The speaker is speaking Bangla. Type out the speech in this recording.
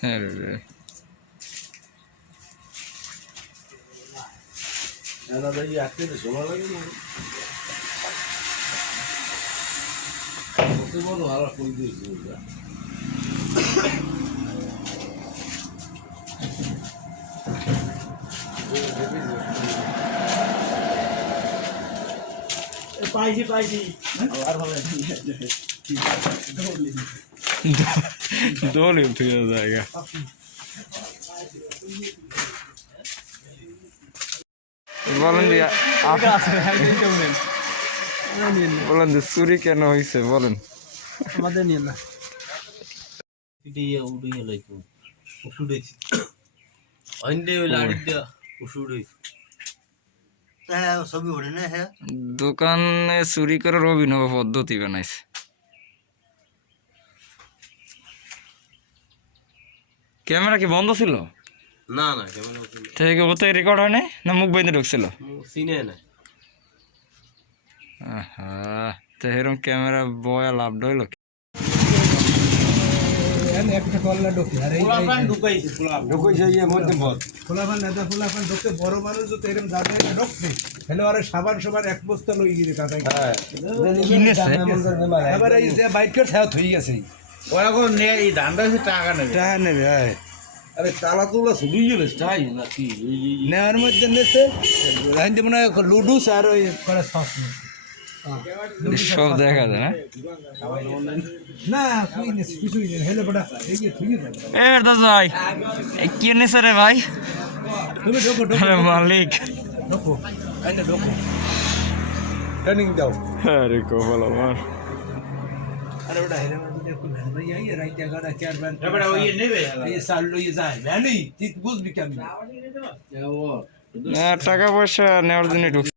হ্যাঁ রে পাইছি আর ভালো দোল উঠে জায়গা বলেন বলেন যে চুরি কেন হয়েছে বলেন আমাদের নিয়ে না উড়িয়ে লাইকো ওষুধ হয়েছে অন্যে ওই লাড়িটা ওষুধ হয়েছে হ্যাঁ ছবি ওঠে না হ্যাঁ দোকানে চুরি করার অভিনব পদ্ধতি বানাইছে ক্যামেরা কি বন্ধ ছিল না না কেমন থেকে ওতে রেকর্ড হয় নাই না মুখ বেঁধে ঢুকছিল সিনে না হ্যাঁ তো এরকম ক্যামেরা বয়া লাভ হইল একটা কল্লা ঢোকে আর এই ঢুকাইছে ঢুকাইছে ইয়ে মধ্যে বল খোলাফান দাদা খোলাফান ঢোকে বড় মানুষ তো এরকম দাদা ঢোকছে হেলে আরে সাবান সাবান এক বস্তা লই গিয়ে কাটাই এবার এই যে বাইকের ছায়া হয়ে গেছে ওরা কোন নে এই ধান্দা হচ্ছে টাকা নেবে টাকা নেবে হ্যাঁ আরে তালা তুলা শুধু গেলে তাই নাকি নেওয়ার মধ্যে নেছে রাইতে মনে হয় লুডু আর ওই করে সস সব দেখা যায় না তুই নেছ কিছুই নেই হেলে বড়া এই যে ঠিক আছে এ দাদা ভাই কি এনেছে রে ভাই তুমি ঢোকো আরে মালিক ঢোকো আইনে ঢোকো ট্রেনিং দাও আরে কপাল আমার अरे बड़ा हेरे में देखो भाई यही है राइट जगह चार बार ए बड़ा ये नेबे ये साल लो ये जाए वैली तीत बुझ भी क्या क्या वो টাকা পয়সা নেওয়ার জন্য ঢুকছে